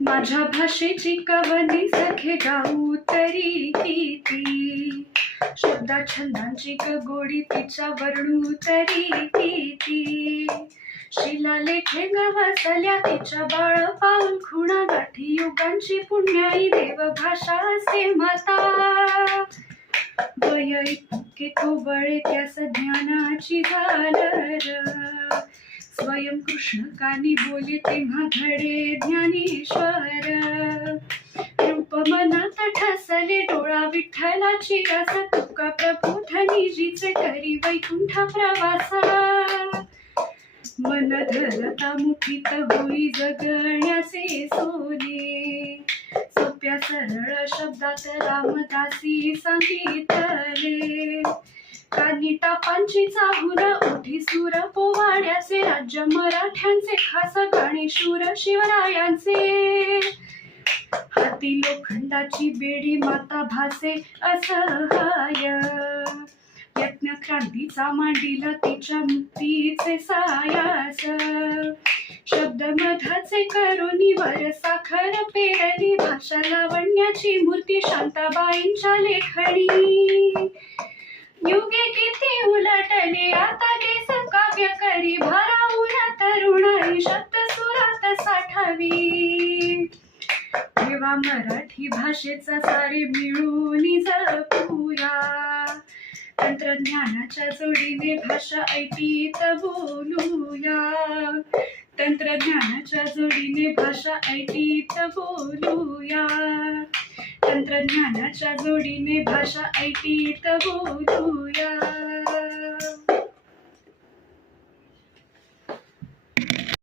माझ्या भाषेची कवनी सखे गाऊ तरी किती. शब्दा छंदांची क गोडी तिच्या वर्णू तरी किती. शिलालेखे ग वसल्या तिच्या बाळ पाऊल खुणा गाठी युगांची पुण्याई देव भाषा असे माता वय इतके कोवळे त्यास ज्ञानाची झालर. स्वयं कृष्ण कानी बोले तेव्हा घडे ज्ञानेश्वर. रूप मनात ठसले डोळा विठ्ठलाची रस तुका प्रभू धनी जीचे करी वैकुंठ प्रवासा. मन धरता मुठीत होई जगण्याचे सोने. सोप्या सरळ शब्दात रामदासी सांगितले. कानी टापांची चाहूर उठी सूर पोवाड्याचे राज्य मराठ्यांचे खास गाणे शूर शिवरायांचे. हाती लोखंडाची बेडी माता भासे असहाय यज्ञ क्रांतीचा मांडीला तिच्या मुक्तीचे सायास. शब्द मधाचे करुणी वर साखर पेरली भाषा लावण्याची मूर्ती शांताबाईंच्या लेखणी. युगे किती उलटले आता केस काव्य करी भाराऊन तरुणाई शब्द सुरात साठावी. तेव्हा मराठी भाषेचा सारे मिळून जपूया. तंत्रज्ञानाच्या जोडीने भाषा ऐटीत बोलूया. तंत्रज्ञानाच्या जोडीने भाषा ऐटीत बोलूया. तंत्रज्ञानाच्या जोडीने भाषा ऐटीत बोलूया.